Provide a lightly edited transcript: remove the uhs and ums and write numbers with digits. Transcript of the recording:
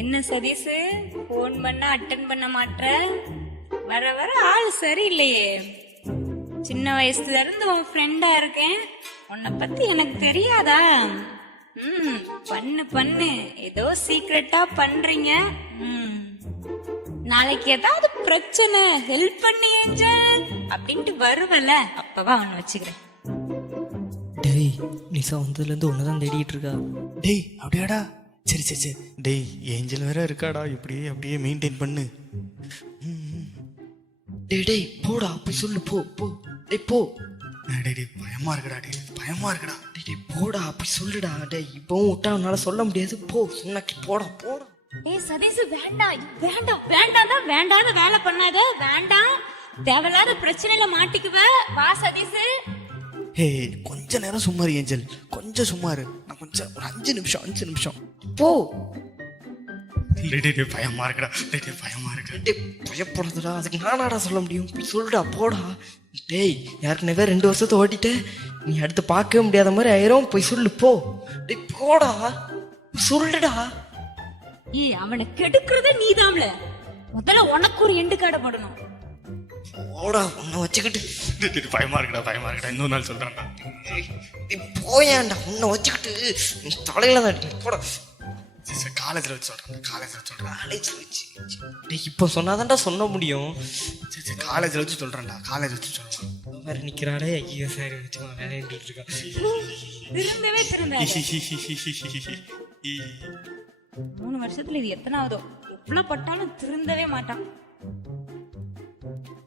என்ன சதீஷு, போன் பண்ணா அட்டன் பண்ண மாட்ற? வர வர ஆள் சரியில்லையே. சின்ன வயசுல இருந்து உன் ஃப்ரெண்டா இருக்கேன், உன்னை பத்தி எனக்கு தெரியாதா? பண்ணு பண்ணு, ஏதோ சீக்ரெட்டா பண்றீங்க. நாளைக்கு ஏதாவது பிரச்சனை ஹெல்ப் பண்ணி ஏஞ்சல் அப்படின்ட்டு வருவல, அப்பவா அவனை வச்சுக்கிறேன். டேய், நிசா வந்ததுல இருந்து ஒன்னதான் தேடிட்டு இருக்கா. டேய் அப்படியாடா, சரி சரி சரி. டேய் ஏஞ்சல் வேற இருக்காடா, இப்படியே அப்படியே மெயின்டைன் பண்ணு. டேய் டேய் போடா, போய் சொல்லு, போ போ. டேய் போ. டேய் டேய் பயமா இருக்குடா, டேய் பயமா இருக்குடா. டேய் டேய் போடா, போய் சொல்லுடா. டேய் இப்பவும் விட்டா உன்னால சொல்ல முடியாது, போ சொன்னாக்கி போடா போடா. ஏய் சதீஷ், வேண்டாம் வேண்டாம் வேண்டாம் தான், வேண்டாத வேலை பண்ணாத, வேண்டாம். தேவையில்லாத பிரச்சனையில மாட்டிக்குவ. வா சதீஷ். ஹே கொஞ்ச நேரம் சும்மா இரு ஏஞ்சல், கொஞ்சம் சும்மா இரு. நான் கொஞ்சம் ஒரு 5 நிமிஷம் போ. டேய் டேய் பயமா இருக்குடா, டேய் டேய் பயமா இருக்கு. டேய் பயப்படாதடா, அதுக்கு நானாடா சொல்ல முடியும். போய் சொல்லுடா போடா. டேய் ஏற்கனவே 2 வருஷத்தை ஓட்டிட்ட, நீ அடுத்து பார்க்கவே முடியாத மாதிரி ஆயிரும். போய் சொல்லு போ. டேய் போடா, சொல்லுடா. ஏய் அவனை கெடுக்கிறதே நீதாம்ல, முதல்ல உனக்கு ஒரு எண்டு காடை போடணும். போடா, உன்னை வச்சுக்கிட்டு. டேய் பயமா இருக்குடா, இன்னொரு நாள் சொல்றேன்டா. போயாண்டா, உன்னை வச்சுக்கிட்டு தலையில தான். போடா. காலேஜ்ல வச்சு சொல்றேன். காலேஜ்ல வச்சு. டேய் இப்போ சொன்னாதான்டா சொல்ல முடியும். சரி காலேஜ்ல வச்சு சொல்றேன். வேற நிக்கிறாளே. ஐயோ சாரி, வச்சு வேலையை இருக்கா. திருந்தவே திருந்தாத. 3 வருஷத்துல இது எத்தனாவதோ, எவ்வளவு பட்டாலும் திருந்தவே மாட்டான்.